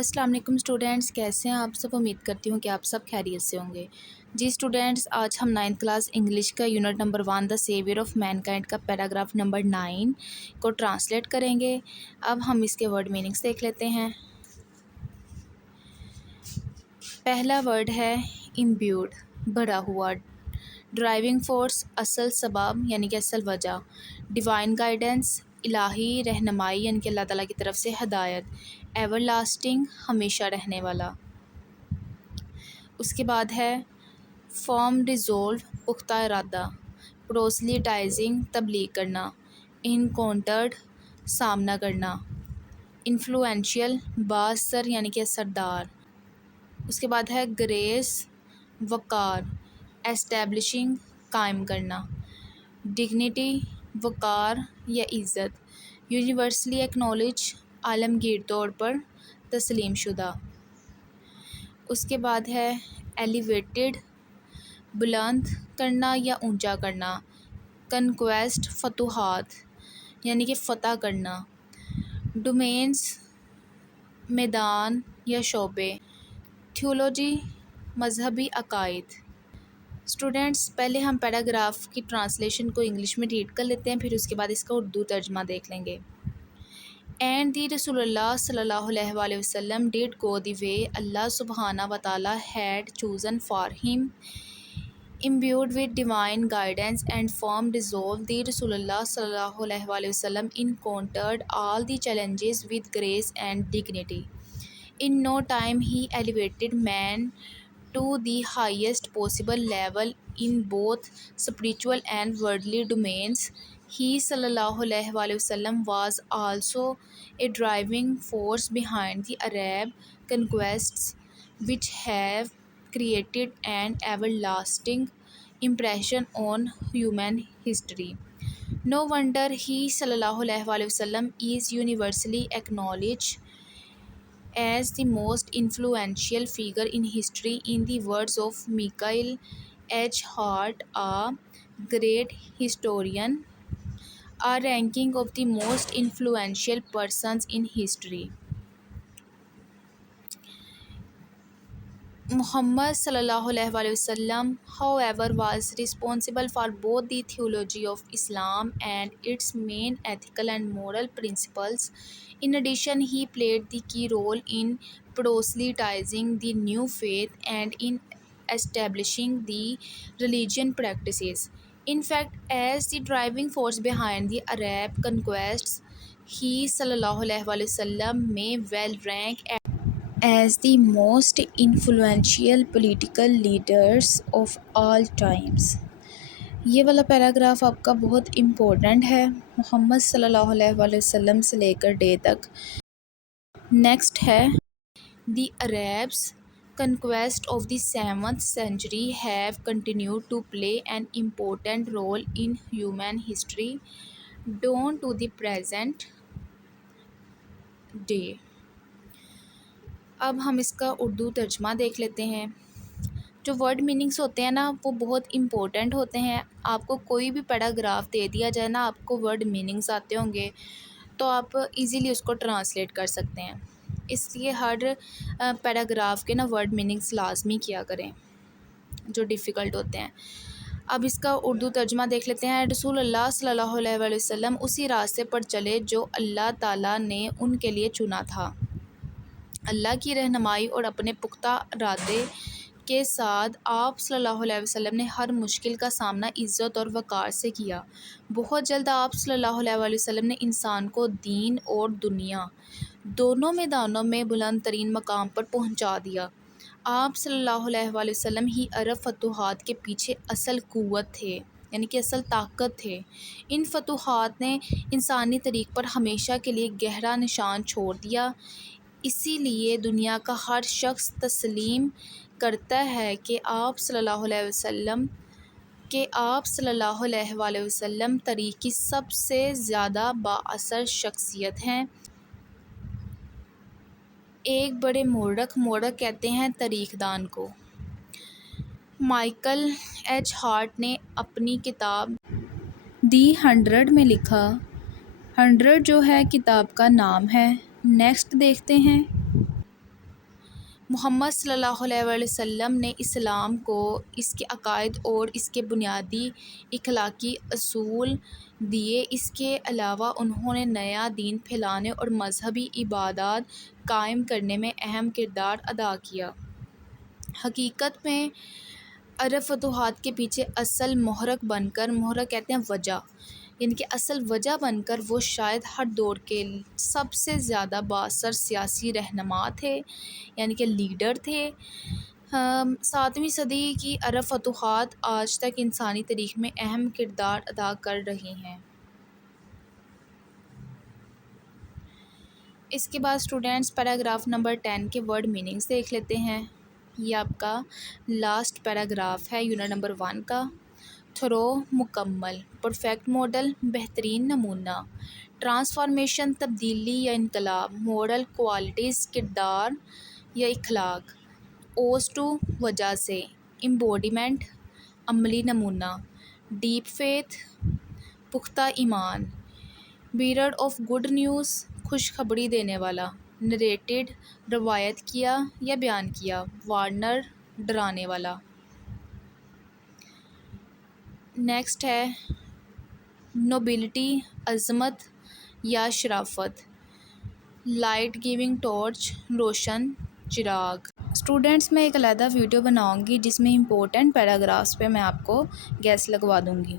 السلام علیکم اسٹوڈینٹس، کیسے ہیں آپ سب؟ امید کرتی ہوں کہ آپ سب خیریت سے ہوں گے۔ جی اسٹوڈینٹس، آج ہم 9th کلاس انگلش کا unit number 1 the saviour of mankind کا پیراگراف نمبر 9 کو ٹرانسلیٹ کریں گے۔ اب ہم اس کے ورڈ میننگس دیکھ لیتے ہیں۔ پہلا ورڈ ہے امبیوڈ، بھرا ہوا۔ ڈرائیونگ فورس، اصل سبب یعنی کہ اصل وجہ۔ ڈیوائن گائیڈنس، الہی رہنمائی یعنی کہ اللہ تعالیٰ کی طرف سے ہدایت۔ ایور لاسٹنگ، ہمیشہ رہنے والا۔ اس کے بعد ہے فارم ریزولو، پختہ ارادہ۔ پروسلیٹائزنگ، تبلیغ کرنا۔ انکاؤنٹرڈ، سامنا کرنا۔ انفلوئنشیل، بااثر یعنی کہ اثردار۔ اس کے بعد ہے گریس، وقار۔ ایسٹیبلشنگ، قائم کرنا۔ ڈگنیٹی، وقار یا عزت۔ یونیورسلی ایکنالج، عالمگیر طور پر تسلیم شدہ۔ اس کے بعد ہے ایلیویٹڈ، بلند کرنا یا اونچا کرنا۔ کنکویسٹ، فتوحات یعنی کہ فتح کرنا۔ ڈومینز، میدان یا شعبے۔ تھیولوجی، مذہبی عقائد۔ اسٹوڈینٹس، پہلے ہم پیراگراف کی ٹرانسلیشن کو انگلش میں ریڈ کر لیتے ہیں، پھر اس کے بعد اس کا اردو ترجمہ دیکھ لیں گے۔ اینڈ دی رسول اللہ صلی اللہ علیہ وآلہ وسلم ڈیڈ گو دی وے اللہ سبحانہ و تعالیٰ ہیڈ چوزن فار ہم، imbued with divine guidance and firm resolve, the Rasulullah sallallahu alaihi wasallam encountered all the challenges with grace and dignity. In no time he elevated man to the highest possible level in both spiritual and worldly domains. He sallallahu alaihi wasallam was also a driving force behind the Arab conquests, which have created an everlasting impression on human history. No wonder he sallallahu alaihi wasallam is universally acknowledged as the most influential figure in history. In the words of Michael H. Hart, a great historian, a ranking of the most influential persons in history. Muhammad sallallahu alaihi wasallam, however, was responsible for both the theology of Islam and its main ethical and moral principles. In addition, he played the key role in proselytizing the new faith and in establishing the religion practices. In fact, as the driving force behind the Arab conquests, he sallallahu alaihi wasallam may well rank as the most influential political leaders of all times. یہ والا paragraph آپ کا بہت important ہے، محمد صلی اللہ علیہ وآلہ وسلم سے لے کر ڈے تک۔ نیکسٹ ہے دی عربs conquest of the 7th century have continued to play an important role in human history down to the present day. اب ہم اس کا اردو ترجمہ دیکھ لیتے ہیں۔ جو ورڈ میننگس ہوتے ہیں نا، وہ بہت امپورٹنٹ ہوتے ہیں۔ آپ کو کوئی بھی پیراگراف دے دیا جائے نا، آپ کو ورڈ میننگس آتے ہوں گے تو آپ ایزیلی اس کو ٹرانسلیٹ کر سکتے ہیں۔ اس لیے ہر پیراگراف کے نا ورڈ میننگس لازمی کیا کریں جو ڈیفیکلٹ ہوتے ہیں۔ اب اس کا اردو ترجمہ دیکھ لیتے ہیں۔ رسول اللہ صلی اللہ علیہ وآلہ وسلم اسی راستے پر چلے جو اللہ تعالیٰ نے ان کے لیے چنا تھا۔ اللہ کی رہنمائی اور اپنے پختہ ارادے کے ساتھ آپ صلی اللہ علیہ وسلم نے ہر مشکل کا سامنا عزت اور وقار سے کیا۔ بہت جلد آپ صلی اللہ علیہ وآلہ وسلم نے انسان کو دین اور دنیا دونوں میدانوں میں بلند ترین مقام پر پہنچا دیا۔ آپ صلی اللہ علیہ وآلہ وسلم ہی عرب فتوحات کے پیچھے اصل قوت تھے، یعنی کہ اصل طاقت تھے۔ ان فتوحات نے انسانی تاریخ پر ہمیشہ کے لیے گہرا نشان چھوڑ دیا۔ اسی لیے دنیا کا ہر شخص تسلیم کرتا ہے کہ آپ صلی اللہ علیہ وآلہ وسلم تاریخ کی سب سے زیادہ بااثر شخصیت ہیں۔ ایک بڑے مورخ کہتے ہیں تاریخ دان کو۔ مائیکل ایچ ہارٹ نے اپنی کتاب دی 100 میں لکھا، 100 جو ہے کتاب کا نام ہے۔ نیکسٹ دیکھتے ہیں۔ محمد صلی اللہ علیہ وآلہ وسلم نے اسلام کو اس کے عقائد اور اس کے بنیادی اخلاقی اصول دیے۔ اس کے علاوہ انہوں نے نیا دین پھیلانے اور مذہبی عبادات قائم کرنے میں اہم کردار ادا کیا۔ حقیقت میں عرب فتوحات کے پیچھے اصل محرک کہتے ہیں وجہ، یعنی کہ اصل وجہ بن کر وہ شاید ہر دور کے سب سے زیادہ بااثر سیاسی رہنما تھے، یعنی کہ لیڈر تھے۔ 7ویں صدی کی عرب فتوحات آج تک انسانی تاریخ میں اہم کردار ادا کر رہی ہیں۔ اس کے بعد اسٹوڈینٹس پیراگراف نمبر 10 کے ورڈ میننگز دیکھ لیتے ہیں۔ یہ آپ کا لاسٹ پیراگراف ہے یونٹ نمبر 1 کا۔ تھرو مکمل، پرفیکٹ ماڈل بہترین نمونہ، ٹرانسفارمیشن تبدیلی یا انقلاب، مورل کوالٹیز کردار یا اخلاق، اوز ٹو وجہ سے، امبوڈیمنٹ عملی نمونہ، ڈیپ فیتھ پختہ ایمان، بیرر آف گڈ نیوز خوشخبری دینے والا، نریٹڈ روایت کیا یا بیان کیا، وارنر ڈرانے والا۔ نیکسٹ ہے نوبلٹی عظمت یا شرافت، لائٹ گیونگ ٹارچ روشن چراغ۔ اسٹوڈینٹس میں ایک علیحدہ ویڈیو بناؤں گی جس میں امپورٹنٹ پیراگرافس پہ میں آپ کو گیس لگوا دوں گی۔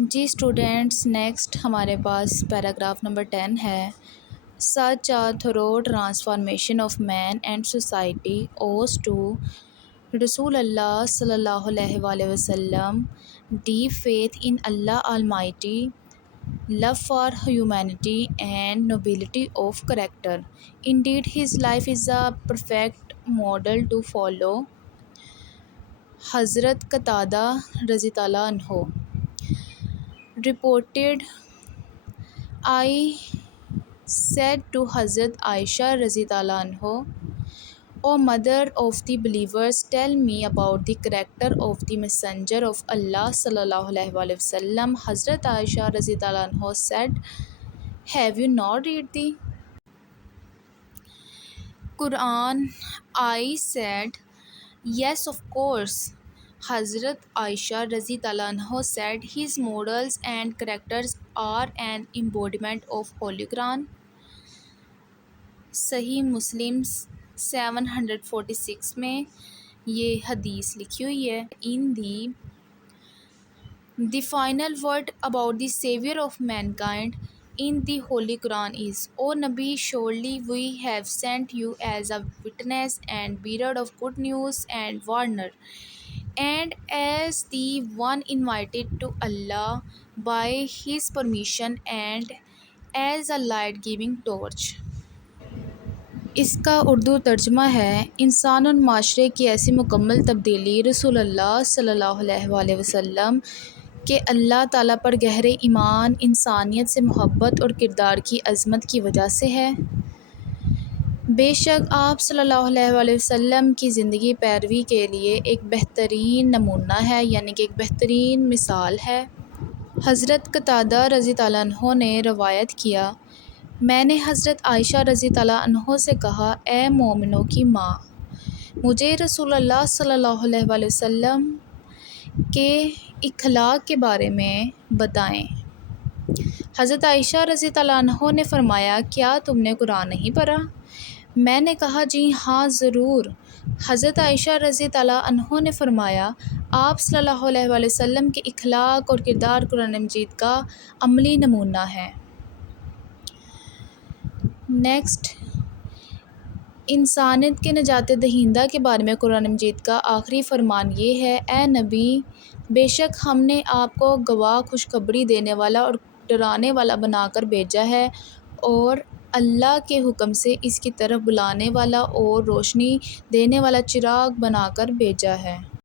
جی اسٹوڈینٹس، نیکسٹ ہمارے پاس پیراگراف نمبر 10 ہے۔ Such a through transformation of man and society owes to رسول اللہ صلی اللہ علیہ وآلہ وسلم، deep faith in Allah almighty, love for humanity and nobility of character. Indeed, his life is a perfect model to follow. حضرت قتادہ رضی اللہ عنہ reported, I said to Hazrat Aisha رضی اللہ عنہ, O mother of the believers, tell me about the character of the messenger of Allah صلی اللہ علیہ وآلہ وسلم. حضرت عائشہ رضی اللہ عنہ said, Have you not read the Quran? I said, Yes, of course. Hazrat Aisha رضی اللہ عنہ said, His morals and characters are an embodiment of Holy Quran. صحیح مسلم 746 میں یہ حدیث لکھی ہوئی ہے۔ In the final word about the savior of mankind in the Holy Quran is, O Nabi, surely we have sent you as a witness and bearer of good news and warner, and as the one invited to Allah by his permission, and as a light giving torch. اس کا اردو ترجمہ ہے، انسان اور معاشرے کی ایسی مکمل تبدیلی رسول اللہ صلی اللہ علیہ وآلہ وسلم کے اللہ تعالیٰ پر گہرے ایمان، انسانیت سے محبت اور کردار کی عظمت کی وجہ سے ہے۔ بے شک آپ صلی اللہ علیہ وآلہ وسلم کی زندگی پیروی کے لیے ایک بہترین نمونہ ہے، یعنی کہ ایک بہترین مثال ہے۔ حضرت قتادہ رضی اللہ عنہ نے روایت کیا، میں نے حضرت عائشہ رضی اللہ عنہ سے کہا، اے مومنوں کی ماں، مجھے رسول اللہ صلی اللہ علیہ وآلہ وسلم کے اخلاق کے بارے میں بتائیں۔ حضرت عائشہ رضی اللہ عنہ نے فرمایا، کیا تم نے قرآن نہیں پڑھا؟ میں نے کہا، جی ہاں ضرور۔ حضرت عائشہ رضی اللہ عنہ نے فرمایا، آپ صلی اللہ علیہ وآلہ وسلم کے اخلاق اور کردار قرآن مجید کا عملی نمونہ ہے۔ نیکسٹ، انسانیت کے نجات دہندہ کے بارے میں قرآن مجید کا آخری فرمان یہ ہے، اے نبی، بے شک ہم نے آپ کو گواہ، خوشخبری دینے والا اور ڈرانے والا بنا کر بھیجا ہے، اور اللہ کے حکم سے اس کی طرف بلانے والا اور روشنی دینے والا چراغ بنا کر بھیجا ہے۔